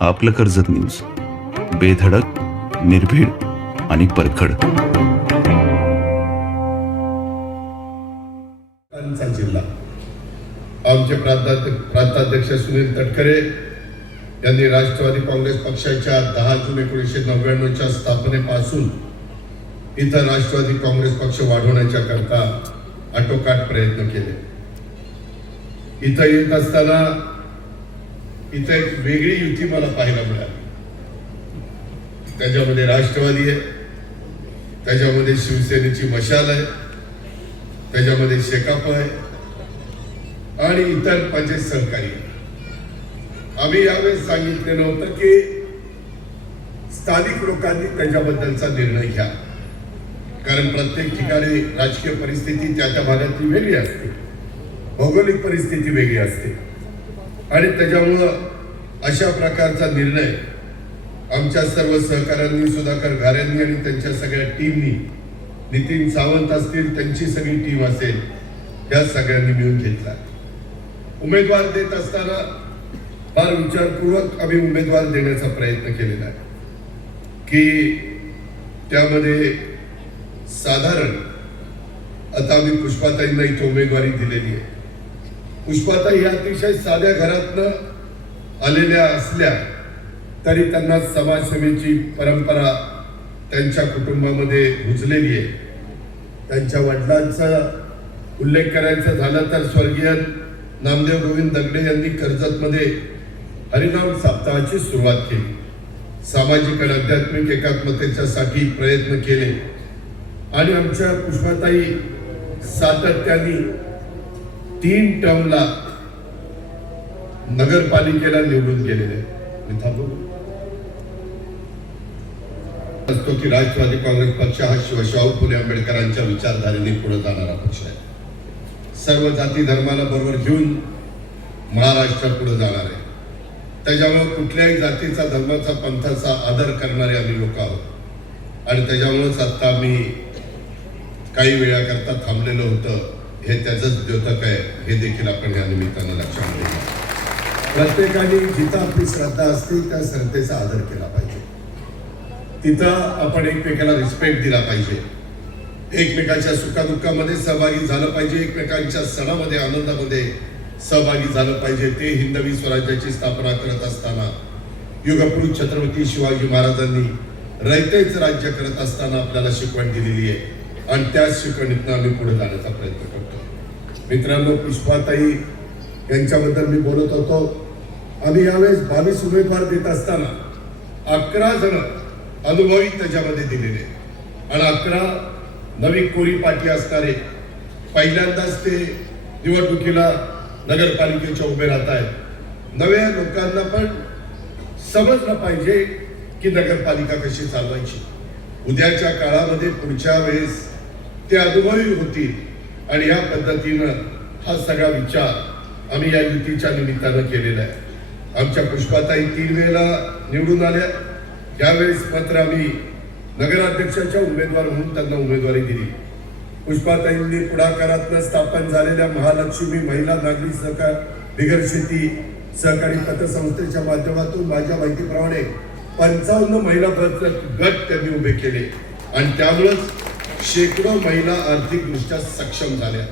आपलं कर्जत न्यूज, बेधडक, निर्भीड आणि परखड. जिल्हा आमचे प्रांताध्यक्ष सुनील तटकरे यांनी राष्ट्रवादी काँग्रेस पक्षाच्या 10 जून 1999च्या स्थापनेपासून इथं राष्ट्रवादी काँग्रेस पक्ष वाढवण्याच्या करता आटोकाट प्रयत्न केले. इथं येत असताना इथं एक वेगळी युती मला पाहायला मिळाली. त्याच्यामध्ये राष्ट्रवादी आहे, त्याच्यामध्ये शिवसेनेची मशाल आहे, त्याच्यामध्ये शेकाप आहे आणि इतर पंचायत सहकारी. आम्ही यावेळेस सांगितलेलं होतं की स्थानिक लोकांनी त्याच्याबद्दलचा निर्णय घ्या, कारण प्रत्येक ठिकाणी राजकीय परिस्थिती त्या भागातली वेगळी असते, भौगोलिक परिस्थिती वेगळी असते आणि त्याच्यामुळं अशा प्रकारचा निर्णय आमच्या सर्व सहकाऱ्यांनी, सुधाकर घाऱ्यांनी आणि त्यांच्या सगळ्या टीमनी, नितीन सावंत असतील, त्यांची सगळी टीम असेल, या सगळ्यांनी मिळून घेतला. उमेदवार देत असताना फार विचारपूर्वक आम्ही उमेदवार देण्याचा प्रयत्न केलेला आहे की त्यामध्ये साधारण आता आम्ही पुष्पाताईंना इथे उमेदवारी दिलेली आहे. पुष्पाताई ह्या अतिशय साध्या घरातनं आलेल्या असल्या तरी त्यांना समाजसेवेची परंपरा त्यांच्या कुटुंबामध्ये रुजलेली आहे. त्यांच्या वडिलांचा उल्लेख करायचा झाला तर स्वर्गीय नामदेव गोविंद दगडे यांनी कर्जतमध्ये हरिनाम सप्ताहाची सुरुवात केली. सामाजिक आणि आध्यात्मिक एकात्मतेच्यासाठी प्रयत्न केले आणि आमच्या पुष्पाताई सातत्याने 3 टर्मला नगरपालिकेला निवडून गेलेले. मी थांबू असतो की राष्ट्रवादी काँग्रेस पक्ष हा शिवशाहू फुले आंबेडकरांच्या विचारधारेने पुढे जाणारा पक्ष आहे. सर्व जाती धर्माला बरोबर घेऊन महाराष्ट्र पुढे जाणार आहे. त्याच्यामुळे कुठल्याही जातीचा, धर्माचा, पंथाचा आदर करणारे आम्ही लोक आहोत आणि त्याच्यामुळेच आता आम्ही काही वेळाकरता थांबलेलं होतं. हे त्याचंच द्योतक आहे, हे देखील आपण या निमित्तानं लक्षात घेऊ. प्रत्येकाने जिथं आपली श्रद्धा असते त्या श्रद्धेचा आदर केला पाहिजे. तिथं आपण एकमेकाला रिस्पेक्ट दिला पाहिजे, एकमेकांच्या सुखादुःखामध्ये सहभागी झालं पाहिजे, एकमेकांच्या सणामध्ये आनंदामध्ये सहभागी झालं पाहिजे. ते हिंदवी स्वराज्याची स्थापना करत असताना युगपुरुष छत्रपती शिवाजी महाराजांनी रयतेच राज्य करत असताना आपल्याला शिकवण दिलेली आहे आणि त्याच शिकवणीतनं आम्ही पुढे जाण्याचा प्रयत्न करतो. मित्रांनो, पुष्पाताई यांच्याबद्दल मी बोलत होतो. आम्ही यावेळेस 22 उमेदवार देत असताना 11 जण अनुभवी त्याच्यामध्ये दिलेले आणि 11 नवी कोरी पाठी असणारे, पहिल्यांदाच ते निवडणुकीला नगरपालिकेच्या उभे राहत आहेत. नव्या लोकांना पण समजलं पाहिजे की नगरपालिका कशी चालवायची. उद्याच्या काळामध्ये पुढच्या वेळेस ते अनुभवी होतील आणि या पद्धतीनं हा सगळा विचार आम्ही या युतीच्या निमित्तानं केलेला आहे. आमच्या पुष्पाताई 3 वेळेला निवडून आल्या. यावेळेस मात्र आम्ही नगराध्यक्षाच्या उमेदवार म्हणून त्यांना उमेदवारी दिली. पुष्पाताईंनी पुढाकारातनं स्थापन झालेल्या महालक्ष्मी महिला नागरी सहकार बिगर शेती सहकारी पतसंस्थेच्या माध्यमातून माझ्या माहितीप्रमाणे 55 महिला गट त्यांनी उभे केले आणि त्यामुळेच शेकडो महिला आर्थिकदृष्ट्या सक्षम झाल्या.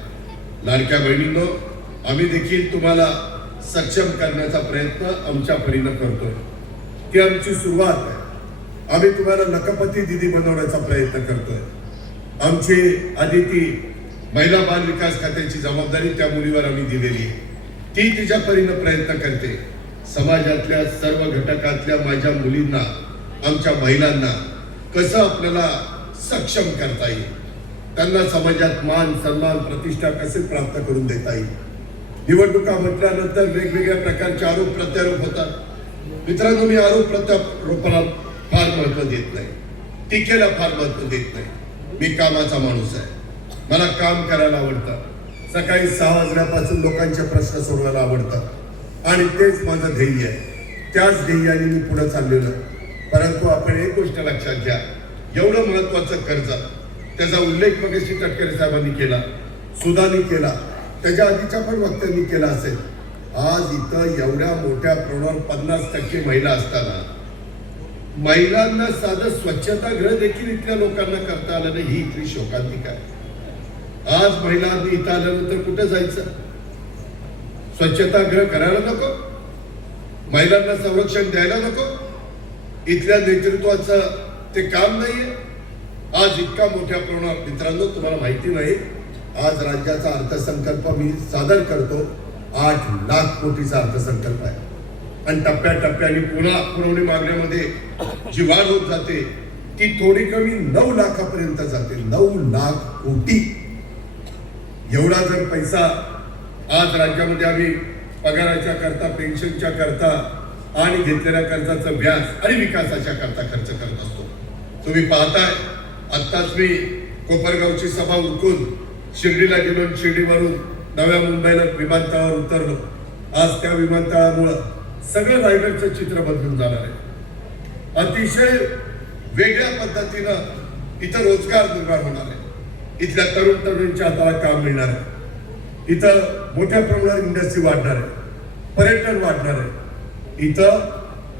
लाडक्या बहिणींनो, आम्ही देखील तुम्हाला सक्षम करण्याचा प्रयत्न आमच्या परीनं करतोय. ती आमची सुरुवात आहे. आम्ही तुम्हाला लखपती दिदी बनवण्याचा प्रयत्न करतोय. आमची आदिती महिला बाल विकास खात्याची जबाबदारी त्या मुलीवर आम्ही दिलेली आहे. ती तिच्या परीनं प्रयत्न करते. समाजातल्या सर्व घटकातल्या माझ्या मुलींना, आमच्या महिलांना कसं आपल्याला सक्षम करता येईल, त्यांना समाजात मान सन्मान प्रतिष्ठा कसे प्राप्त करून देता येईल. निवडणुका म्हटल्यानंतर वेगवेगळ्या प्रकारचे आरोप प्रत्यारोप होतात. मित्रांनो, मी आरोप प्रत्यारोपाला फार महत्व देत नाही, टीकेला फार महत्व देत नाही. मी कामाचा माणूस आहे, मला काम करायला आवडतं. सकाळी 6 वाजल्यापासून लोकांचे प्रश्न सोडवायला आवडतात आणि तेच माझं ध्येय आहे. त्याच ध्येयाने मी पुढे चाललेलो आहे. परंतु आपण एक गोष्ट लक्षात घ्या, एवढं महत्वाचं कर्ज, त्याचा उल्लेख मगाशी तटकरे साहेबांनी केला, सुधानी केला, त्याच्या आधीच्या पण वक्त्यांनी केला असेल. आज इथं एवढ्या मोठ्या प्रमाणावर 50% महिला असताना महिलांना साधं स्वच्छतागृह देखील इथल्या लोकांना करता आलं नाही, ही इथली शोकांतिका आहे. आज महिलांनी इथं आल्यानंतर कुठं जायचं? स्वच्छतागृह करायला नको? महिलांना संरक्षण द्यायला नको? इथल्या नेतृत्वाचं ते काम नाहीये? आज इतका मोठ्या प्रमाणात, मित्रांनो तुम्हाला माहिती नाही, आज राज्याचा अर्थसंकल्प मी सादर करतो. 8 लाख कोटीचा अर्थसंकल्प आहे आणि टप्प्याटप्प्याने पुन्हा पुरवणी मागण्यामध्ये जी वाढ होत जाते ती थोडी कमी 9 लाखापर्यंत जाते. 9 लाख कोटी एवढा जर पैसा आज राज्यामध्ये आम्ही पगाराच्या करता, पेन्शनच्या करता आणि घेतलेल्या कर्जाचं व्याज आणि विकासाच्या करता खर्च करत असतो. तुम्ही पाहताय, आत्ताच मी कोपरगावची सभा उरकून शिर्डीला गेलो, शिर्डीवरून नव्या मुंबईला विमानतळावर उतरलो. आज त्या विमानतळामुळं सगळं रायगडचं चित्र बदलून जाणार आहे. अतिशय वेगळ्या पद्धतीनं इथं रोजगार निर्माण होणार आहे. इथल्या तरुण तरुणींच्या हाताला काम मिळणार आहे. इथं मोठ्या प्रमाणावर इंडस्ट्री वाढणार आहे, पर्यटन वाढणार आहे. इथं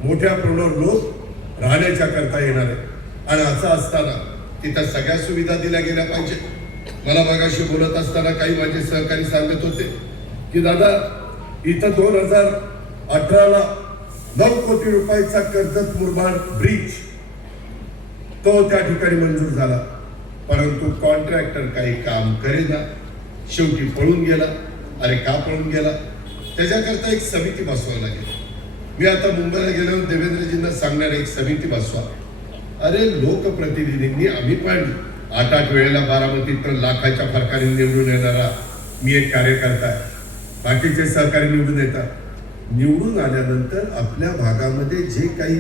मोठ्या प्रमाणावर लोक राहण्याच्या करता येणार आहे. आणि असं असताना तिथं सगळ्या सुविधा दिल्या गेल्या पाहिजे. मला मगाशी बोलत असताना काही माझे सहकारी सांगत होते की दादा, इथं 2018ला 9 कोटी रुपयाचा कर्जत मुरबाड ब्रिज तो त्या ठिकाणी मंजूर झाला, परंतु कॉन्ट्रॅक्टर काही काम करेना, शेवटी पळून गेला. अरे का पळून गेला? त्याच्याकरता एक समिती बसवायला लागेल. मी आता मुंबईला गेल्यावर देवेंद्रजींना सांगणार, एक समिती बसवा. अरे लोकप्रतिनिधींनी, आम्ही पण 8 वेळेला बारामतीत लाखाच्या फरकाने निवडून येणारा मी एक कार्यकर्ता आहे, बाकीचे सहकारी निवडून येतात. निवडून आल्यानंतर आपल्या भागामध्ये जे काही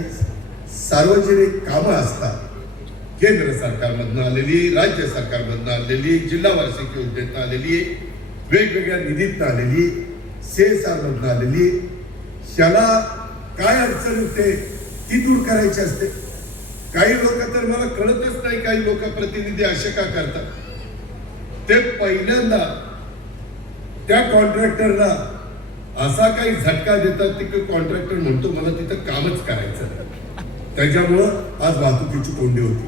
सार्वजनिक कामं असतात, केंद्र सरकारमधनं आलेली, राज्य सरकारमधनं आलेली, जिल्हा वार्षिक योजनेतनं आलेली, वेगवेगळ्या निधीतनं आलेली, CSR मधनं आलेली, त्याला काय अडचण होते ती दूर करायची असते. काही लोक तर मला कळतच नाही, काही लोक प्रतिनिधी असे का करतात. ते पहिल्यांदा त्या कॉन्ट्रॅक्टरला असा काही झटका देतात की कॉन्ट्रॅक्टर म्हणतो मला तिथं कामच करायचं. त्याच्यामुळं आज वाहतुकीची कोंडी होती,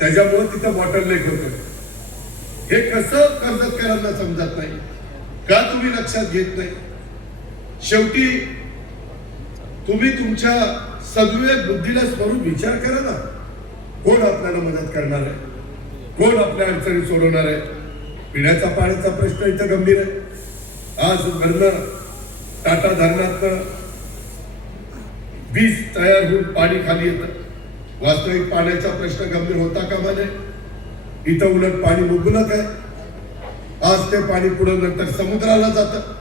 त्याच्यामुळं तिथं बॉटलनेक होतं. हे कसं कर्जतकरांना समजत नाही का? तुम्ही लक्षात घेत नाही? शेवटी तुम्ही तुमच्या सद्विवेक बुद्धीला स्मरून विचार करा ना, कोण आपल्याला मदत करणार आहे, कोण आपल्या अडचणी सोडवणार आहे. पिण्याचा पाण्याचा प्रश्न इथं गंभीर आहे. आज घरनं टाटा धरणातनं वीज तयार होऊन पाणी खाली येतं. वास्तविक पाण्याचा प्रश्न गंभीर होता कामा नये. इथं उलट पाणी मुबलक आहे. आज ते पाणी पुढे नंतर समुद्राला जातं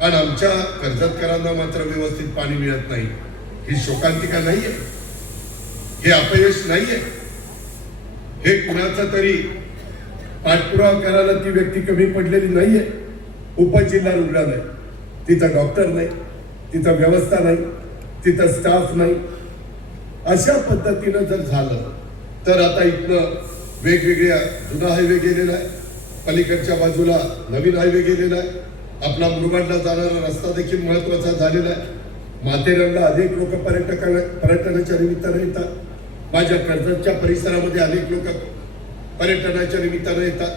आणि आमच्या कर्जतकरांना मात्र व्यवस्थित पाणी मिळत नाही. ही शोकांतिका नाहीये, हे अपयश नाहीये. हे कुणाचा तरी पाठपुरावा करायला ती व्यक्ती कमी पडलेली नाहीये. उपजिल्हा रुग्णालय, तिथं डॉक्टर नाही, तिथं व्यवस्था नाही, तिथं स्टाफ नाही. अशा पद्धतीनं जर झालं तर आता इथनं वेगवेगळ्या जुना हायवे गेलेला आहे, पलीकडच्या बाजूला नवीन हायवे गेलेला आहे, आपला मुरबाडला जाणारा रस्ता देखील महत्वाचा झालेला आहे. माथेरानला अनेक लोक पर्यटनाच्या निमित्तानं येतात. माझ्या कर्जतच्या परिसरामध्ये अनेक लोक पर्यटनाच्या निमित्तानं येतात.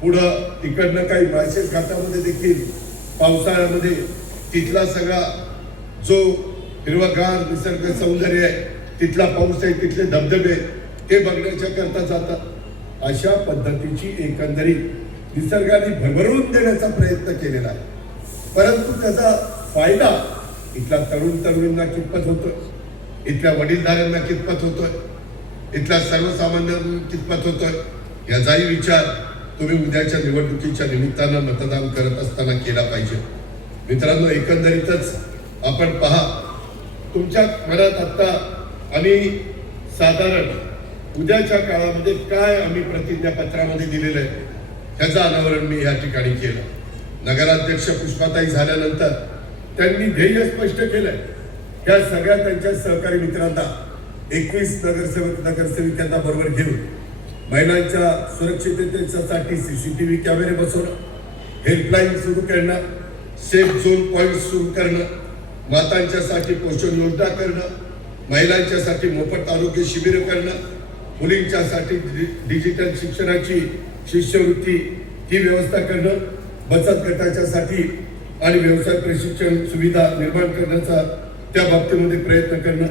पुढं तिकडनं काही माळशेज घाटामध्ये देखील पावसाळ्यामध्ये तिथला सगळा जो हिरवागार निसर्ग सौंदर्य आहे, तिथला पाऊस आहे, तिथले धबधबे ते बघण्याच्या करता जातात. अशा पद्धतीची एकंदरीत निसर्गाने भरभरून देण्याचा प्रयत्न केलेला आहे. परंतु त्याचा फायदा इथल्या तरुण तरुणींना कितपत होतोय, इथल्या वडीलधाऱ्यांना कितपत होतोय, इथल्या सर्वसामान्यांना कितपत होतोय, याचाही विचार तुम्ही उद्याच्या निवडणुकीच्या निमित्तानं मतदान करत असताना केला पाहिजे. मित्रांनो, एकंदरीतच आपण पहा, तुमच्या मनात आता आम्ही साधारण उद्याच्या काळामध्ये काय आम्ही प्रतिज्ञापत्रामध्ये दिलेलं आहे ह्याचं अनावरण मी या ठिकाणी केलं. नगराध्यक्ष पुष्पाताई झाल्यानंतर त्यांनी ध्येय स्पष्ट केलंय. या सगळ्या त्यांच्या सहकारी मित्रांना 21 नगरसेविकांना बरोबर घेऊन महिलांच्या सुरक्षिततेसाठी CCTV कॅमेरे बसवणं, हेल्पलाईन सुरू करणं, सेफ झोन पॉइंट सुरू करणं, मातांच्यासाठी पोषण योजना करणं, महिलांच्यासाठी मोफत आरोग्य शिबिर करणं, मुलींच्यासाठी डिजिटल शिक्षणाची शिष्यवृत्ती ही व्यवस्था करणं, बचत गटाच्यासाठी आणि व्यवसाय प्रशिक्षण सुविधा निर्माण करण्याचा त्या बाबतीमध्ये प्रयत्न करणं.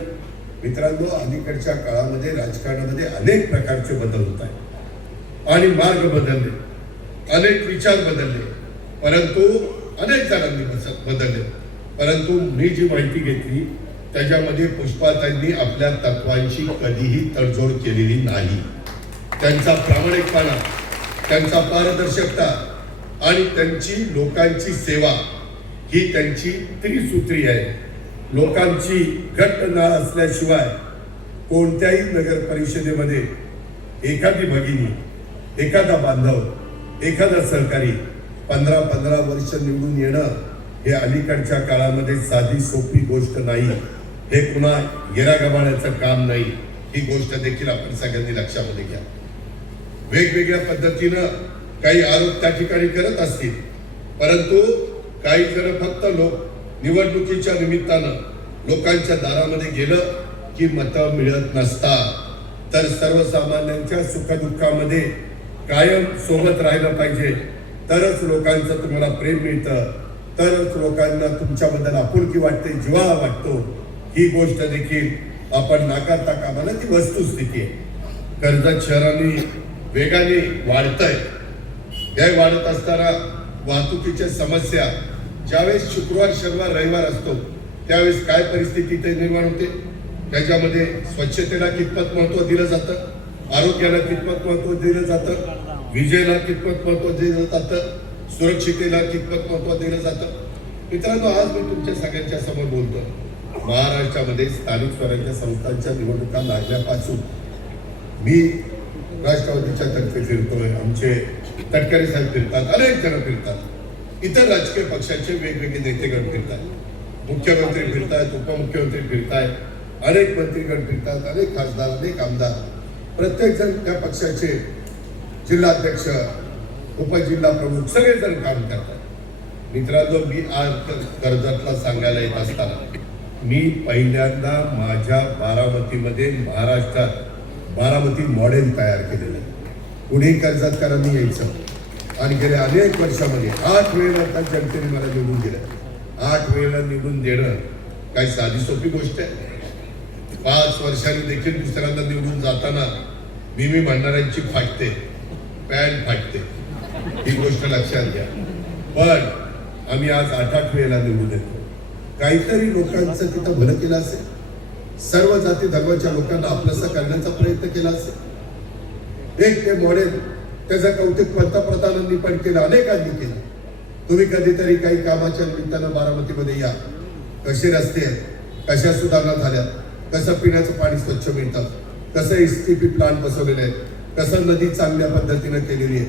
मित्रांनो, अलीकडच्या काळामध्ये राजकारणामध्ये अनेक प्रकारचे बदल होत आहेत आणि मार्ग बदलले, अनेक विचार बदलले, परंतु अनेक जणांनी बदलले. परंतु मी जी माहिती घेतली त्याच्यामध्ये पुष्पाताईंनी आपल्या तत्वांशी कधीही तडजोड केलेली नाही. त्यांचा प्रामाणिकपणा, त्यांचा पारदर्शकता आणि त्यांची लोकांची सेवा ही त्यांची त्रिसूत्री आहे. लोकांची घट्ट नाळ असल्याशिवाय कोणत्याही नगर परिषदेमध्ये एखादी भगिनी, एखादा बांधव, एखादा सहकारी 15-15 वर्ष निवडून येणं हे अलीकडच्या काळामध्ये साधी सोपी गोष्ट नाही. हे कुणा गिरागबाळ्याचं काम नाही. ही गोष्ट देखील आपण सगळ्यांनी लक्षामध्ये घ्या. वेगवेगळ्या पद्धतीनं काही आरोप त्या ठिकाणी करत असतील, परंतु काही जण फक्त लोक निवडणुकीच्या निमित्तानं लोकांच्या दारामध्ये गेलं की मतं मिळत नसतात. तर सर्वसामान्यांच्या सुखदुःखामध्ये कायम सोबत राहिलं पाहिजे, तरच लोकांचं तुम्हाला प्रेम मिळतं, तरच लोकांना तुमच्याबद्दल आपुलकी वाटते, जिव्हाळा वाटतो. ही गोष्ट देखील आपण नाकारता कामा नये. ती वस्तुस्थिती आहे. कर्जत शहराने वेगाने वाढतंय. हे वाढत असताना वाहतुकीच्या समस्या, ज्यावेळेस शुक्रवार, शनिवार, रविवार असतो त्यावेळेस काय परिस्थिती ते निर्माण होते. त्याच्यामध्ये स्वच्छतेला कितपत महत्व दिलं जातं, आरोग्याला कितपत महत्व दिलं जातं, विजेला कितपत महत्व दिलं जातं, सुरक्षितेला कितपत महत्व दिलं जातं. मित्रांनो, आज मी तुमच्या सगळ्यांच्या समोर बोलतो. महाराष्ट्रामध्ये स्थानिक स्वराज्य संस्थांच्या निवडणुका लागल्यापासून मी राष्ट्रवादीच्या तर्फे फिरतोय, आमचे तटकरे साहेब फिरतात, अनेक जण फिरतात, इतर राजकीय पक्षाचे वेगवेगळे नेतेगण फिरतात, मुख्यमंत्री फिरतायत, उपमुख्यमंत्री फिरतायत, अनेक मंत्रीगण फिरतात, अनेक खासदार, अनेक आमदार, प्रत्येक जण त्या पक्षाचे जिल्हाध्यक्ष, उपजिल्हा प्रमुख सगळेजण काम करतात. मित्रांनो, मी आज कर्जतला सांगायला येत असताना मी पहिल्यांदा माझ्या बारामतीमध्ये महाराष्ट्रात बारामती मॉडेल तयार केलेलं आहे. पुढे कर्जतकरांनी यायचं आणि गेल्या अनेक वर्षामध्ये 8 वेळेला त्या जनतेने मला निवडून दिलं. 8 वेळेला निवडून देणं काही साधी सोपी गोष्ट आहे. 5 वर्षांनी देखील दुसऱ्यांदा निवडून जाताना मी म्हणणाऱ्यांची फाटते, पॅन्ट फाटते. ही गोष्ट लक्षात घ्या. पण आम्ही आज 8 वेळेला निवडून येतो. काहीतरी लोकांचं तिथं भलं केलं असेल, सर्व जाती धर्माच्या लोकांना आपलंसं करण्याचा प्रयत्न केला असेल. एक ते मॉडेल, त्याचं कौतुक पंतप्रधानांनी पण केलं, अनेकांनी केलं. तुम्ही कधीतरी काही कामाच्या निमित्तानं बारामतीमध्ये या. कसे रस्ते आहेत, कशा सुधारणा झाल्या, कसं पिण्याचं पाणी स्वच्छ मिळतं, कसं एसटीपी प्लांट बसवलेले आहेत, कसं नदी चांगल्या पद्धतीनं केलेली आहे,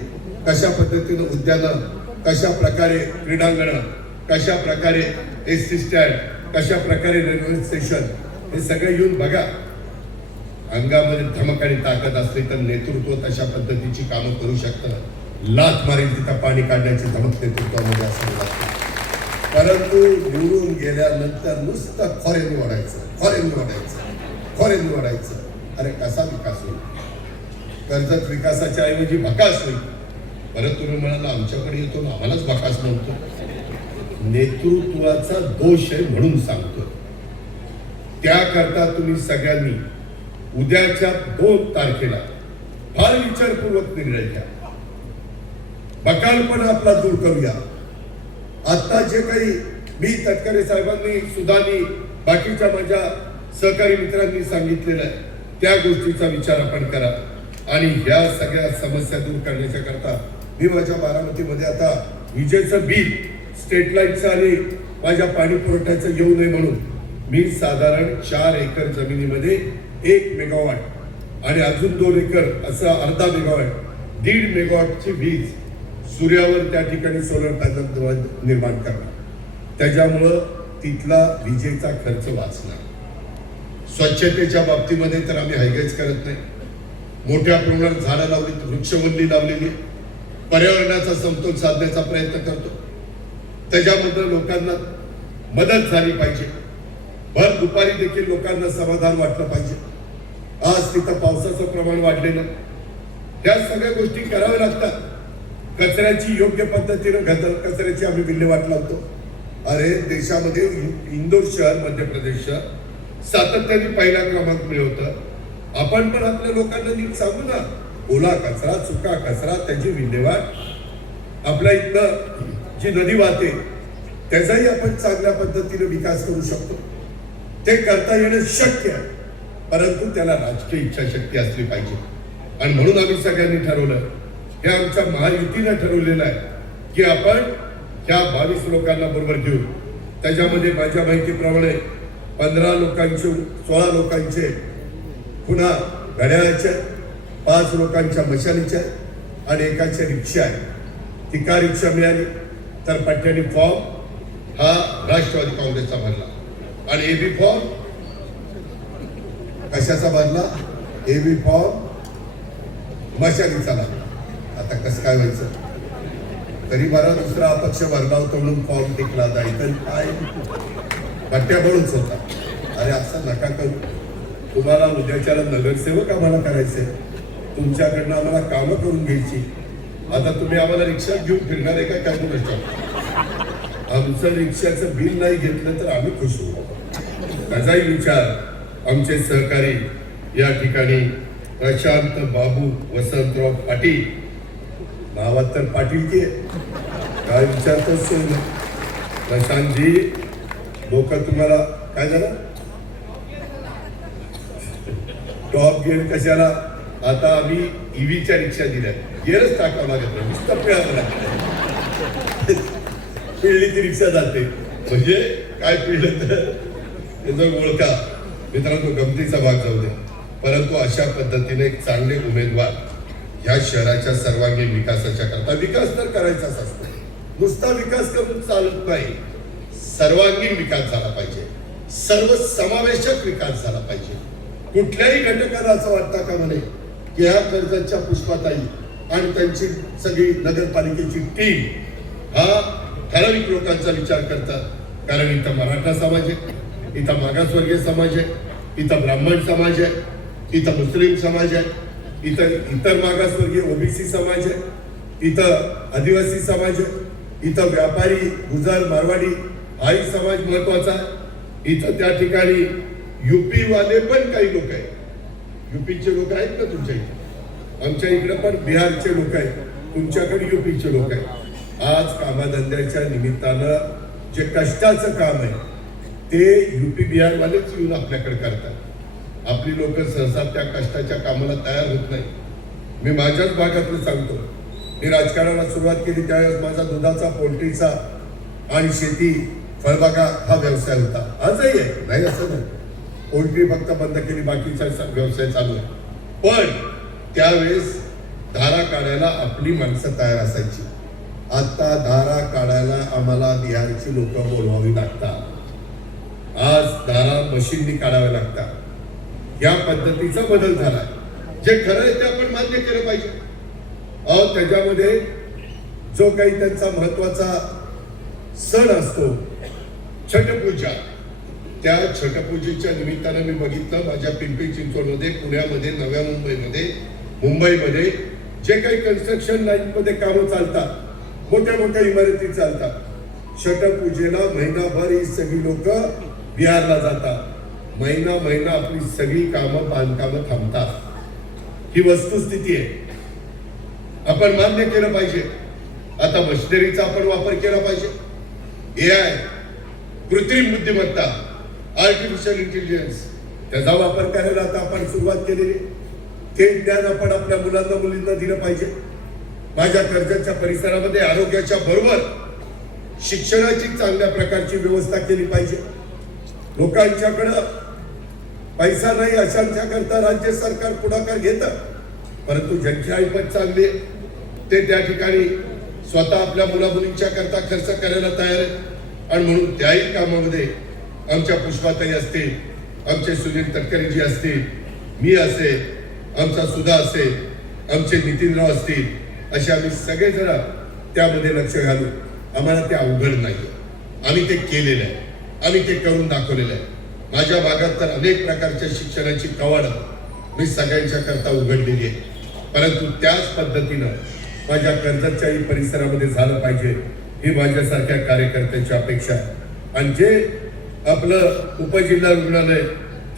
कशा पद्धतीनं उद्यानं, कशा प्रकारे क्रीडांगणं, कशा प्रकारे एसटी स्टँड, कशा प्रकारे रेल्वे स्टेशन, हे सगळं येऊन बघा. अंगामध्ये धमक आणि ताकद असली तर नेतृत्व तशा पद्धतीची कामं करू शकतं. लाथ मारेल तिथं पाणी काढण्याची धमक नेतृत्वामध्ये असावी लागते. परंतु निवडून गेल्यानंतर नुसतं खोऱ्यांनी वाढायचं. अरे कसा विकास होईल? कर्जत विकासाच्या ऐवजी भकास होईल. परत तुम्ही म्हणाला आमच्याकडे येतो, आम्हालाच भकास नव्हतं. नेतृत्वाचा दोष आहे म्हणून सांगतो. त्याकरता तुम्ही सगळ्यांनी उद्याच्या 2 तारखेला फार विचारपूर्वक निर्णय घ्या. बकालपण आपला दूर करूया. आता जे काही मी तटकरे साहेबांनी, सुधानी, बाकीच्या माझ्या सहकारी मित्रांनी सांगितलेलं आहे त्या गोष्टीचा विचार आपण करा. आणि ह्या सगळ्या समस्या दूर करण्याच्या करता मी माझ्या बारामतीमध्ये आता विजेचं बिल, स्टेट लाईटचं आणि माझ्या पाणी पुरवठ्याचं येऊ नये म्हणून मी साधारण 4 एकर जमिनीमध्ये 1 मेगावॉट आणि अजून 2 एकर असं अर्धा मेगावॉट, 1.5 मेगावॉटची वीज सूर्यावर त्या ठिकाणी सोलर पॅनल निर्माण करणार. त्याच्यामुळं तिथला विजेचा खर्च वाचणार. स्वच्छतेच्या बाबतीमध्ये तर आम्ही हायगाईच करत नाही. मोठ्या प्रमाणात झाडं लावली, वृक्षवल्ली लावलेली, पर्यावरणाचा समतोल साधण्याचा प्रयत्न करतो. त्याच्यामधनं लोकांना मदत झाली पाहिजे. भर दुपारी देखील लोकांना समाधान वाटलं पाहिजे. आज तिथं पावसाचं प्रमाण वाढलेलं, त्या सगळ्या गोष्टी कराव्या लागतात. कचऱ्याची योग्य पद्धतीनं कचऱ्याची आम्ही विल्हेवाट लावतो. अरे देशामध्ये इंदोर शहर मध्य प्रदेश सातत्याने पहिला क्रमांक मिळवतं. आपण पण आपल्या लोकांना नीट सांगू ना, ओला कचरा सुका कचरा त्याची विल्हेवाट. आपल्या इथं जी नदी वाहते त्याचाही आपण चांगल्या पद्धतीने विकास करू शकतो. ते करता येणं शक्य आहे, परंतु त्याला राजकीय इच्छाशक्ती असली पाहिजे. आणि म्हणून आम्ही सगळ्यांनी ठरवलं, हे आमच्या महायुतीनं ठरवलेलं आहे की आपण ह्या 22 लोकांना बरोबर घेऊ. त्याच्यामध्ये माझ्या माहितीप्रमाणे 15 लोकांचे 16 लोकांचे पुन्हा घड्याळाच्या, 5 लोकांच्या मशालीच्या आणि एकाच्या रिक्षा आहे. ती का रिक्षा मिळाली तर पट्ट्याने फॉर्म हा राष्ट्रवादी काँग्रेसचा भरला आणि एबी फॉर्म कशाचा भरला? एबी फॉर्म मशालीचा लागला. आता कसं काय व्हायचं? तरी बरा दुसरा अपक्ष भरला होता म्हणून फॉर्म टिकला जायचं काय पट्ट्या बळूच होता. अरे असं नका करू. तुम्हाला उद्याच्याला नगरसेवक आम्हाला करायचे, तुमच्याकडनं आम्हाला कामं करून घ्यायची. आता तुम्ही आम्हाला रिक्षा घेऊन फिरणार आहे काय नसतं? आमचं रिक्षाचं बिल नाही घेतलं तर आम्ही खुश होऊ. त्याचाही विचार आमचे सहकारी या ठिकाणी प्रशांत बाबू वसंतराव पाटील, नावात तर पाटील की काय विचारतोच प्रशांतजी, लोक तुम्हाला काय झालं टॉप गिअर कशाला? आता आम्ही ईव्हीच्या रिक्षा दिल्या, गिअरच टाकावं लागत नाही, नुसतं पिळावं लागतं. पिळली ती रिक्षा जाते. म्हणजे काय पिळलं तर त्याचा ओळखा. मित्रांनो, गमतीचा भाग जाऊ दे, परंतु अशा पद्धतीने एक चांगले उमेदवार ह्या शहराच्या सर्वांगीण विकासाच्या करता, विकास तर करायचाच असतो, नुसता विकास करून चालत नाही. सर्वांगीण विकास झाला पाहिजे, सर्वसमावेशक विकास झाला पाहिजे. कुठल्याही घटकाला असं वाटतं का म्हणे की ह्या कर्जतच्या पुष्पाताई आणि त्यांची सगळी नगरपालिकेची टीम हा ठराविक लोकांचा विचार करतात. कारण इथं मराठा समाज आहे, इथं मागासवर्गीय समाज आहे, इथं ब्राह्मण समाज आहे, इथं मुस्लिम समाज आहे, इथं इतर मागासवर्गीय ओबीसी समाज आहे, इथं आदिवासी समाज आहे, इथं व्यापारी गुजर मारवाडी हाही समाज महत्वाचा आहे. इथं त्या ठिकाणी युपी वाले पण काही लोक आहेत. युपीचे लोक आहेत ना तुमच्या इथे? आमच्या इकडे पण बिहारचे लोक आहेत, तुमच्याकडे युपीचे लोक आहेत. आज कामाधंद्याच्या निमित्तानं जे कष्टाचं काम आहे ते युपी बिहारवालेच येऊन आपल्याकडे करतात. आपली लोक सहसा त्या कष्टाच्या कामाला तयार होत नाही. मी माझ्याच भागातलं सांगतो, मी राजकारणाला सुरुवात केली त्यावेळेस माझा दुधाचा, पोल्ट्रीचा आणि शेती फळबागा हा व्यवसाय होता. आजही आहे, नाही असं नाही. पोल्ट्री फक्त बंद केली, बाकीचा व्यवसाय चालू आहे. पण त्यावेळेस धारा काढायला आपली माणसं तयार असायची. आता धारा काढायला आम्हाला बिहारची लोक बोलवावी लागतात. आज धारा मशीननी काढाव्या लागतात. या पद्धतीचा बदल झाला. जे खरं आहे ते आपण मान्य केलं पाहिजे. त्याच्यामध्ये जो काही त्यांचा महत्वाचा सण असतो छटपूजा, त्या छटपूजेच्या निमित्तानं मी बघितलं माझ्या पिंपरी चिंचवडमध्ये, पुण्यामध्ये, नव्या मुंबईमध्ये, मुंबईमध्ये जे काही कन्स्ट्रक्शन लाईनमध्ये कामं चालतात, मोठ्या मोठ्या इमारती चालतात, छटपूजेला महिनाभर ही सगळी लोक बिहारला जातात. महिना आपली सगळी कामं बांधकामं थांबतात. ही वस्तुस्थिती आहे. आपण मान्य केलं पाहिजे. आता मशिनरीचा आपण वापर केला पाहिजे. AI, कृत्रिम बुद्धिमत्ता, आर्टिफिशियल इंटेलिजन्स, त्याचा वापर करायला आता आपण सुरुवात केलेली. ते ज्ञान आपण आपल्या मुलांना मुलींना दिलं पाहिजे. माझ्या कर्जतच्या परिसरामध्ये आरोग्याच्या बरोबर शिक्षणाची चांगल्या प्रकारची व्यवस्था केली पाहिजे. लोकांच्याकडं पैसा नाही अशांच्या करता राज्य सरकार पुढाकार घेतं, परंतु ज्यांची ऐपत चांगली ते त्या ठिकाणी स्वतः आपल्या मुलामुलींच्या करता खर्च करायला तयार आहे. आणि म्हणून त्याही कामामध्ये आमच्या पुष्पाताई असतील, आमचे सुनील तटकरेजी असतील, मी असेल, आमचा सुधा असेल, आमचे नितीनराव असतील, असे आम्ही सगळेजण त्यामध्ये लक्ष घालू. आम्हाला ते अवघड नाही. आम्ही ते केलेलं आहे, आम्ही ते करून दाखवलेलं आहे. माझ्या भागात तर अनेक प्रकारच्या शिक्षणाची कवाडं मी सगळ्यांच्या करता उघडलेली आहे. परंतु त्याच पद्धतीनं माझ्या कर्जतच्याही परिसरामध्ये झालं पाहिजे ही माझ्यासारख्या कार्यकर्त्यांची अपेक्षा आहे. आणि जे आपलं उपजिल्हा रुग्णालय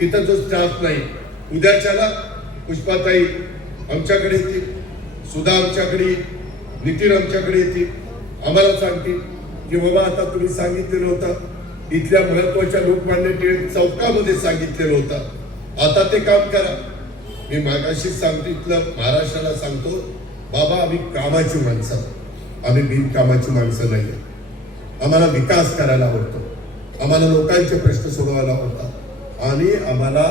तिथं जो स्टाफ नाही, उद्याच्याला पुष्पाताई आमच्याकडे येतील, सुधा आमच्याकडे येईल, नितीन आमच्याकडे येतील, आम्हाला सांगतील की बाबा आता तुम्ही सांगितलेलं होतं इथल्या महत्वाच्या लोकमान्य टिळक चौकामध्ये सांगितलेलं होतं, आता ते काम करा. मी मागाशी सांगतो, इथलं महाराष्ट्राला सांगतो, बाबा आम्ही कामाची माणसं, आम्ही बिनकामाची माणसं नाही. आम्हाला विकास करायला आवडतो, आम्हाला लोकांचे प्रश्न सोडवायला आवडतात आणि आम्हाला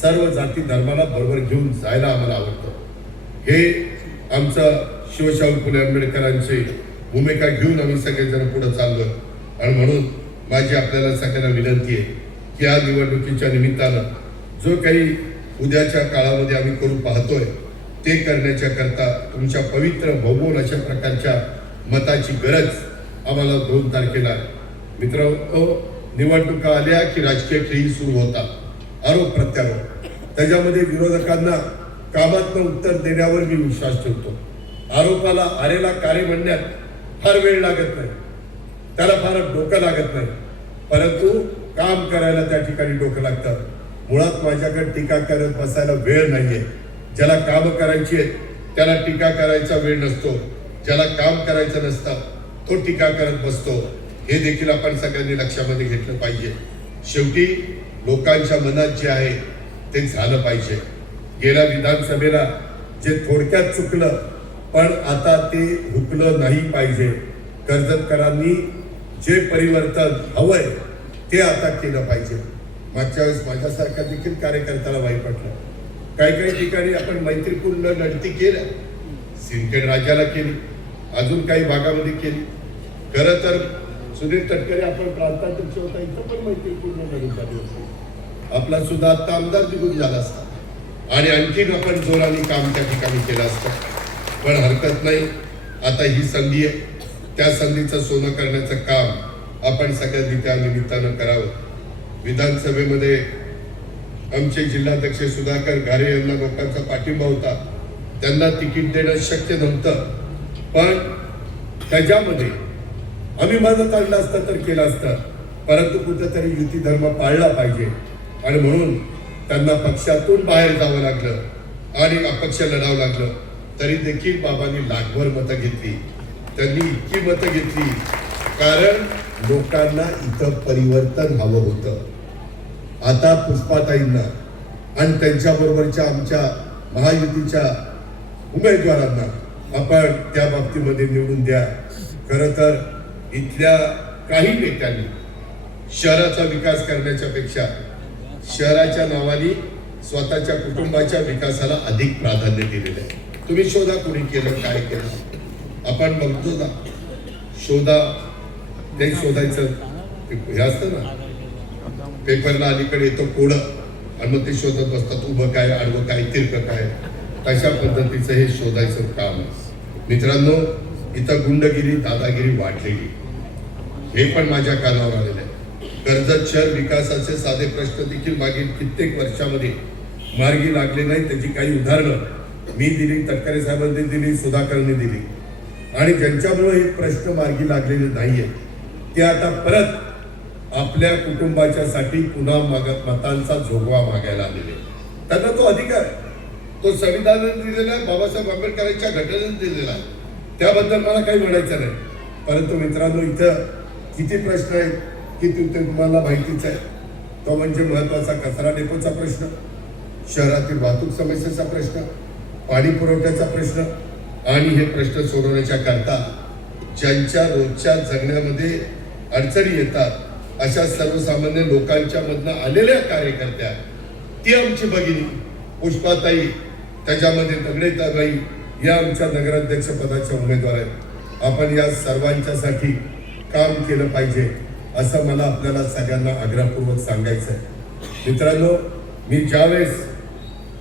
सर्व जाती धर्माला बरोबर घेऊन जायला आम्हाला आवडतं. हे आमचं शिवशाहू फुले आंबेडकरांची भूमिका घेऊन आम्ही सगळेजण पुढे चाललोय. आणि म्हणून माझी आपल्याला सगळ्यांना विनंती आहे की या निवडणुकीच्या निमित्तानं जो काही उद्याच्या काळामध्ये आम्ही करू पाहतोय ते करण्याच्या करता तुमच्या पवित्र बहुमोल अशा प्रकारच्या मताची गरज आम्हाला 2 तारखेला आहे. मित्रांनो, निवडणुका आल्या की राजकीय खेळी सुरू होतात, आरोप प्रत्यारोप. त्याच्यामध्ये विरोधकांना कामातनं उत्तर देण्यावर मी विश्वास ठेवतो. आरोपाला आरेला कार्य म्हणण्यात फार वेळ लागत नाही, त्याला फार डोकं लागत नाही, परंतु काम करायला त्या ठिकाणी डोकं लागतं. मुळात माझ्याकडे टीका करत बसायला वेळ नाहीये. ज्याला काम करायची आहे त्याला टीका करायचा वेळ नसतो, ज्याला काम करायचं नसतं तो टीका करत बसतो. हे देखील आपण सगळ्यांनी लक्षामध्ये घेतलं पाहिजे. शेवटी लोकांच्या मनात जे आहे ते झालं पाहिजे. गेल्या विधानसभेला जे थोडक्यात चुकलं पण आता ते हुकलं नाही पाहिजे. कर्जतकरांनी जे परिवर्तन हवंय ते आता केलं पाहिजे. मागच्या वेळेस माझ्यासारख्या देखील कार्यकर्त्याला वाईट वाटलं. काही ठिकाणी आपण मैत्रीपूर्ण लढती केल्या, सिंदखेड राजाला केली, अजून काही भागामध्ये केली. खरं तर सुनील तटकरे आपण प्रांताध्यक्ष होता, इथं पण मैत्रीपूर्ण लढत झाली होती. आपला सुद्धा आता आमदार निघून झाला असता आणि आणखीन आपण जोराने काम त्या ठिकाणी केलं असतं. पण हरकत नाही, आता ही संधी आहे. त्या संधीचं सोनं करण्याचं काम आपण सगळ्यांनी त्या निमित्तानं करावं. विधानसभेमध्ये आमचे जिल्हाध्यक्ष सुधाकर घारे यांना लोकांचा पाठिंबा होता, त्यांना तिकीट देणं शक्य नव्हतं. पण त्याच्यामध्ये आम्ही मदत आणलं असतं तर केलं असतं, परंतु कुठेतरी युती धर्म पाळला पाहिजे आणि म्हणून त्यांना पक्षातून बाहेर जावं लागलं आणि अपक्ष लढावं लागलं. तरी देखील बाबांनी लाखभर मतं घेतली. त्यांनी इतकी मतं घेतली कारण लोकांना इथं परिवर्तन हवं होतं. आता पुष्पाताईंना आणि त्यांच्याबरोबरच्या आमच्या महायुतीच्या उमेदवारांना आपण त्या बाबतीमध्ये निवडून द्या. खरं तर इथल्या काही नेत्यांनी शहराचा विकास करण्याच्या पेक्षा शहराच्या नावाने स्वतःच्या कुटुंबाच्या विकासाला अधिक प्राधान्य दिलेलं आहे. तुम्ही शोधा कोणी केलं, काय केलं, आपण बघतो ना. शोधा, ते शोधायचं हे असतं ना, पेपरला अलीकडे येतो कोड आणि मग ते शोधत बसतात, उभं काय, आडवं काय, तिरकं काय. तशा पद्धतीचं हे शोधायचं काम आहे. मित्रांनो, इथं गुंडगिरी, दादागिरी वाढलेली, हे पण माझ्या कानावर आलेलं आहे. कर्जत शहर विकासाचे साधे प्रश्न देखील मागील कित्येक वर्षामध्ये मार्गी लागले नाही. त्याची काही उदाहरणं मी दिली, तटकरे साहेबांनी दिली, सुधाकरने दिली. आणि ज्यांच्यामुळे हे प्रश्न मार्गी लागलेले नाहीये ते आता परत आपल्या कुटुंबाच्यासाठी पुन्हा मतांचा जोगवा मागायला आलेले. त्यांना तो अधिकार, तो संविधानाने दिलेला आहे, बाबासाहेब आंबेडकरांच्या घटनेने दिलेला आहे. त्याबद्दल मला काही म्हणायचं नाही. परंतु मित्रांनो, इथं किती प्रश्न आहेत की ते तुम्हाला माहितीच आहे. तो म्हणजे महत्वाचा कचरा डेपोचा प्रश्न, शहरातील वाहतूक समस्येचा प्रश्न, पाणी पुरवठ्याचा प्रश्न. आणि हे प्रश्न सोडवण्याच्या करता ज्यांच्या रोजच्या जगण्यामध्ये अडचणी येतात अशा सर्वसामान्य लोकांच्या मधनं आलेल्या कार्यकर्त्या, ती आमची भगिनी पुष्पाताई, त्याच्यामध्ये दगडेताई या आमच्या नगराध्यक्ष पदाच्या उमेदवार आहेत. आपण या सर्वांच्यासाठी काम केलं पाहिजे असं मला आपल्याला सगळ्यांना आग्रहपूर्वक सांगायचं आहे. मित्रांनो, मी ज्यावेळेस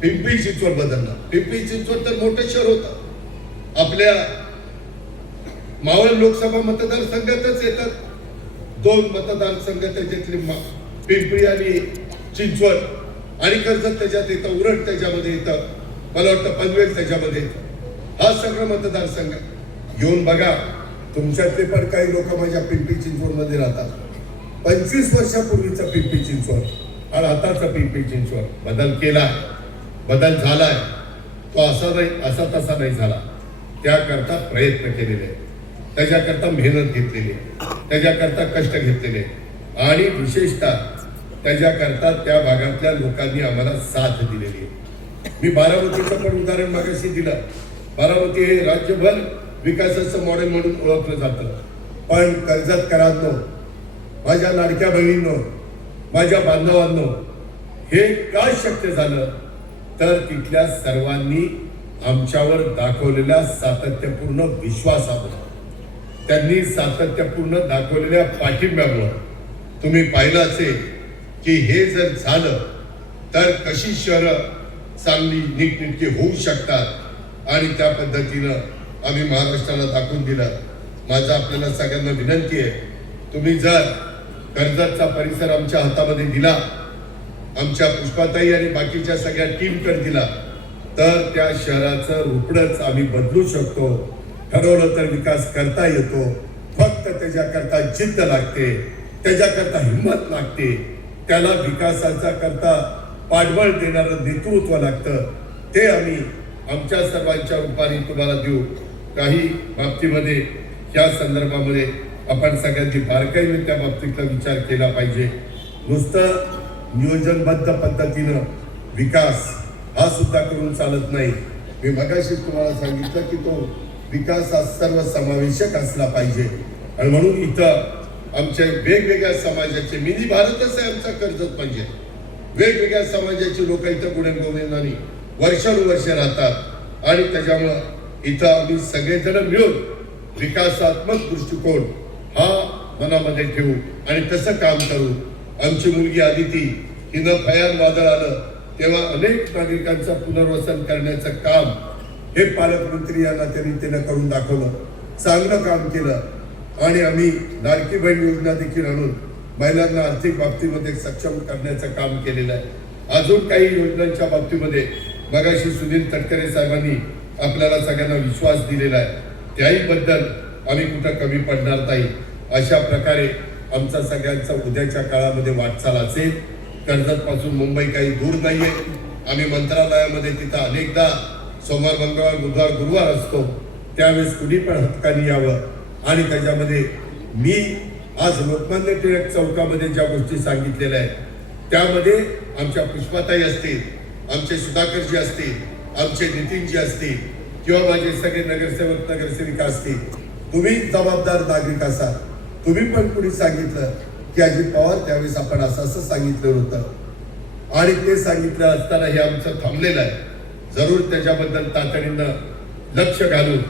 पिंपरी चिंचवड बदलला, पिंपरी चिंचवड तर मोठं शहर होतं, आपल्या मावळ लोकसभा मतदारसंघातच येतात. 2 मतदारसंघ त्याच्यातले पिंपरी आणि चिंचवड आणि कर्जत त्याच्यात येतं, उरण त्याच्यामध्ये येतं, मला वाटतं पनवेल त्याच्यामध्ये येतं. हा सगळं मतदारसंघ येऊन बघा. तुमच्यातले पण काही लोक माझ्या पिंपरी चिंचवड मध्ये राहतात. 25 वर्षापूर्वीचा पिंपरी चिंचवड आणि आताचा पिंपरी चिंचवड बदल केलाय, बदल झालाय. तो असा तसा नाही झाला. त्याकरता प्रयत्न केलेले, त्याच्याकरता मेहनत घेतलेली, त्याच्याकरता कष्ट घेतलेले आणि विशेषतः त्याच्याकरता त्या भागातल्या लोकांनी आम्हाला साथ दिलेली आहे. मी बारामतीचं पण उदाहरण मागाशी दिलं. बारामती हे राज्यभर विकासाचं मॉडेल म्हणून ओळखलं जातं. पण कर्जतकरांनो, माझ्या लाडक्या बहिणींनो, माझ्या बांधवांनो, हे काय शक्य झालं तर तिथल्या सर्वांनी आमच्यावर दाखवलेल्या सातत्यपूर्ण विश्वासामुळे, त्यांनी सातत्यपूर्ण दाखवलेल्या पाठिंब्यामुळे. तुम्ही पाहिलं असेल की हे जर झालं तर कशी शहरं चांगली नीटनेटकी होऊ शकतात आणि त्या पद्धतीनं आम्ही महाराष्ट्राला दाखवून दिलं. माझा आपल्याला सगळ्यांना विनंती आहे, तुम्ही जर कर्जतचा परिसर आमच्या हातामध्ये दिला, आमच्या पुष्पाताई आणि बाकीच्या सगळ्या टीमकडे दिला, तर त्या शहराचं रूपच आम्ही बदलू शकतो. ठरवलं तर विकास करता येतो. फक्त त्याच्याकरता जिद्द लागते, त्याच्याकरता हिंमत लागते, त्याला विकासाचा करता पाठबळ देणारं नेतृत्व लागतं. ते आम्ही आमच्या सर्वांच्या रूपाने तुम्हाला देऊ. काही बाबतीमध्ये या संदर्भामध्ये आपण सगळ्यांनी बारकाईने त्या बाबतीतला विचार केला पाहिजे. नुसतं नियोजनबद्ध पद्धतीनं विकास हा सुद्धा करून चालत नाही. मी मगाशी तुम्हाला सांगितलं की तो विकास हा सर्वसमावेशक असला पाहिजे. आणि म्हणून इथं आमच्या वेगवेगळ्या समाजाचे, मिनी भारतच आहे आमचा कर्जत म्हणजे, वेगवेगळ्या समाजाचे लोक इथं गुण्यागोविंदाने वर्षानुवर्ष राहतात. आणि त्याच्यामुळं इथं आम्ही सगळेजण मिळून विकासात्मक दृष्टिकोन हा मनामध्ये ठेवू आणि तसं काम करू. आमची मुलगी आदिती हिनं भयान वादळ आलं तेव्हा अनेक नागरिकांचं पुनर्वसन करण्याचं काम हे पालकमंत्री या नात्याने करून दाखवलं. चांगलं काम केलं. आणि आम्ही लाडकी बहीण योजना देखील आणून महिलांना आर्थिक बाबतीमध्ये सक्षम करण्याचं काम केलेलं आहे. अजून काही योजनांच्या बाबतीमध्ये मगाशी सुनील तटकरे साहेबांनी आपल्याला सगळ्यांना विश्वास दिलेला आहे. त्याही बद्दल आम्ही कुठं कमी पडणार नाही. अशा प्रकारे आमचा सगळ्यांचा उद्याच्या काळामध्ये वाटचाल असेल. कर्जत पासून मुंबई काही दूर नाहीये. आम्ही मंत्रालयामध्ये तिथं अनेकदा सोमवार, मंगळवार, बुधवार, गुरुवार असतो. त्यावेळेस कुणी पण हक्कानी यावं. आणि त्याच्यामध्ये मी आज लोकमान्य टिळक चौकामध्ये ज्या गोष्टी सांगितलेल्या आहेत त्यामध्ये आमच्या पुष्पाताई असतील, आमचे सुधाकरजी असतील, आमचे नितीनजी असतील किंवा माझे सगळे नगरसेवक नगरसेविका असतील, तुम्ही जबाबदार नागरिक असाल. तुम्ही पण कुणी सांगितलं की अजित पवार त्यावेळेस आपण असं सांगितलं होतं आणि ते सांगितलं असताना हे आमचं थांबलेलं आहे. जरूर त्याच्याबद्दल तातडीनं लक्ष घालून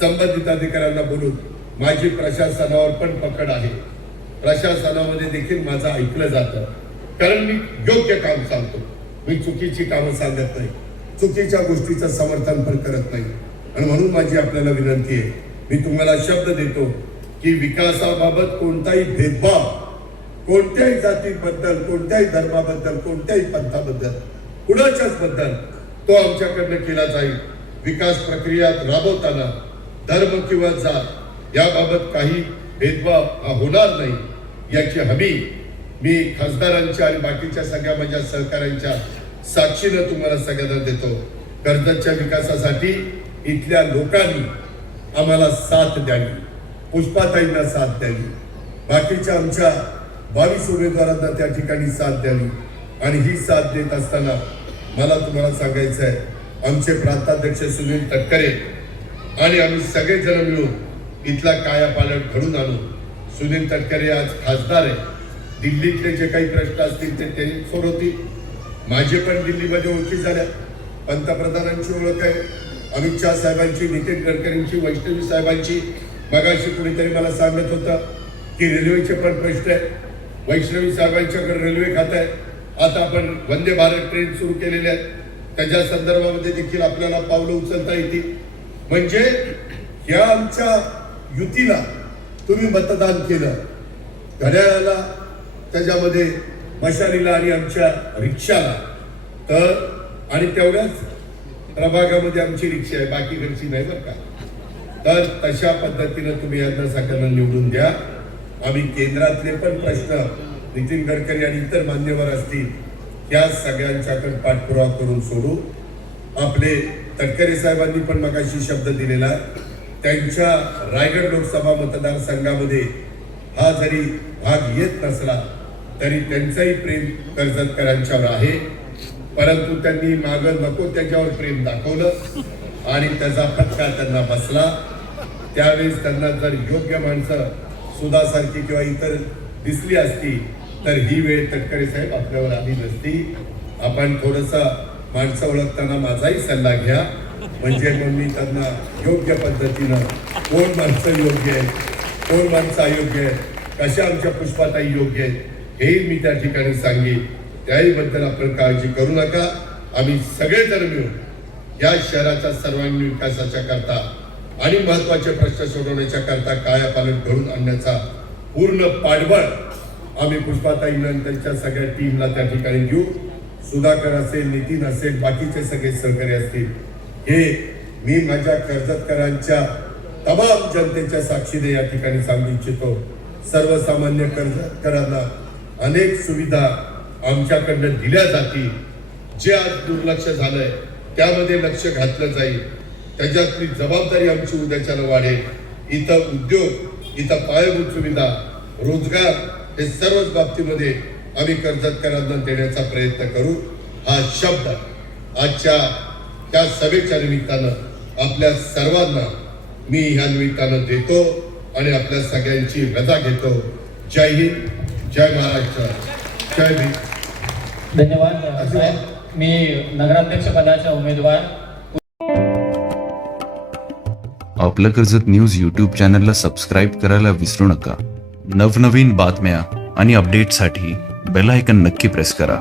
संबंधित अधिकाऱ्यांना बोलून माझी प्रशासनावर पण पकड आहे. प्रशासनामध्ये देखील माझं ऐकलं जातं कारण मी योग्य काम सांगतो. मी चुकीची कामं सांगत नाही, चुकीच्या गोष्टीचं समर्थन पण करत नाही. आणि म्हणून माझी आपल्याला विनंती आहे, मी तुम्हाला शब्द देतो की विकासाबाबत कोणताही भेदभाव कोणत्याही जातीबद्दल, कोणत्याही धर्माबद्दल, कोणत्याही पंथाबद्दल, कुणाच्याच बद्दल तो आमच्याकडनं केला जाईल. विकास प्रक्रिया राबवताना धर्म किंवा जात याबाबत काही भेदभाव होणार नाही याची हमी मी खासदारांच्या आणि बाकीच्या सगळ्या माझ्या सहकाऱ्यांच्या साक्षीनं तुम्हाला सगळ्यांना देतो. कर्जतच्या विकासासाठी इथल्या लोकांनी आम्हाला साथ द्यावी, पुष्पाताईंना साथ द्यावी, बाकीच्या आमच्या 22 उमेदवारांना त्या ठिकाणी साथ द्यावी. आणि ही साथ देत असताना मला तुम्हाला सांगायचं आहे, आमचे प्रांताध्यक्ष सुनील तटकरे आणि आम्ही सगळेजण मिळून इथला कायापालट घडून आणू. सुनील तटकरे आज खासदार आहे. दिल्लीतले जे काही प्रश्न असतील ते सोडवतील. माझे पण दिल्लीमध्ये ओळखी झाल्या. पंतप्रधानांची ओळख आहे, अमित शहा साहेबांची, नितीन गडकरींची, वैष्णवी साहेबांची. मगाशी कुणीतरी मला सांगत होतं की रेल्वेचे पण प्रश्न आहे. वैष्णवी साहेबांच्याकडे रेल्वे खातं आहे. आता आपण वंदे भारत ट्रेन सुरू केलेल्या आहेत, त्याच्या संदर्भामध्ये देखील आपल्याला पावलं उचलता येतील. म्हणजे या आमच्या युतीला तुम्ही मतदान केलं, घड्याळाला, त्याच्यामध्ये मशालीला आणि आमच्या रिक्षाला, तर आणि तेवढ्याच प्रभागामध्ये आमची रिक्षा आहे, बाकीकडची नाही बरं का. तर तशा पद्धतीनं तुम्ही यांना सगळ्यांना निवडून द्या. आम्ही केंद्रातले पण प्रश्न नितीन गडकरी आणि इतर मान्यवर असतील त्या सगळ्यांच्याकडे पाठपुरावा करून सोडू. आपले तटकरे साहेबांनी पण मगाशी शब्द दिलेला, त्यांच्या रायगड लोकसभा मतदारसंघामध्ये हा जरी भाग येत नसला तरी त्यांचंही प्रेम कर्जतकरांच्यावर आहे, परंतु त्यांनी मागं नको त्याच्यावर प्रेम दाखवलं आणि त्याचा फटका त्यांना बसला. त्यावेळेस त्यांना जर योग्य माणसं सुधासारखी किंवा इतर दिसली असती तर ही वेळ तटकरे साहेब आपल्यावर आली नसती. आपण थोडंसं माणसं ओळखताना माझाही सल्ला घ्या, म्हणजे मग मी त्यांना योग्य पद्धतीनं कोण माणसं योग्य आहे, कोण माणसं अयोग्य आहे, कशा आमच्या पुष्पाताई योग्य आहेत हेही मी त्या ठिकाणी सांगेन. त्याही बद्दल आपण काळजी करू नका. आम्ही सगळेजण मिळून या शहराच्या सर्वांगीण विकासाच्या करता आणि महत्वाचे प्रश्न सोडवण्याच्या करता कायापालट घडून आणण्याचा पूर्ण पाठबळ आम्ही पुष्पाताई नंतरच्या सगळ्या टीमला त्या ठिकाणी देऊ. सुधाकर असेल, नितीन असेल, बाकीचे सगळे सहकारी असतील, हे मी माझ्या कर्जतकरांच्या तमाम जनतेच्या साक्षीने या ठिकाणी सांगू इच्छितो. सर्वसामान्य कर्जतकरांना अनेक सुविधा आमच्याकडनं दिल्या जातील. जे आज दुर्लक्ष झालंय त्यामध्ये लक्ष घातलं जाईल, त्याच्यातली जबाबदारी आमची उद्याच्याला वाढेल. इथं उद्योग, इथं पायाभूत सुविधा, रोजगार, हे सर्वच बाबतीमध्ये आम्ही कर्जतकरांना देण्याचा प्रयत्न करू. हा शब्द आजच्या त्या सभेच्या निमित्तानं आपल्या सर्वांना मी ह्या निमित्तानं देतो आणि आपल्या सगळ्यांची रजा घेतो. जय हिंद, जय महाराष्ट्र, जय भीम. धन्यवाद साहेब. मी नगराध्यक्ष पदाचा उमेदवार. आपलं कर्जत न्यूज यूट्यूब चॅनलला सबस्क्राईब करायला विसरू नका. नवनवीन बातम्या आणि अपडेटसाठी बेल आयकॉन नक्की प्रेस करा.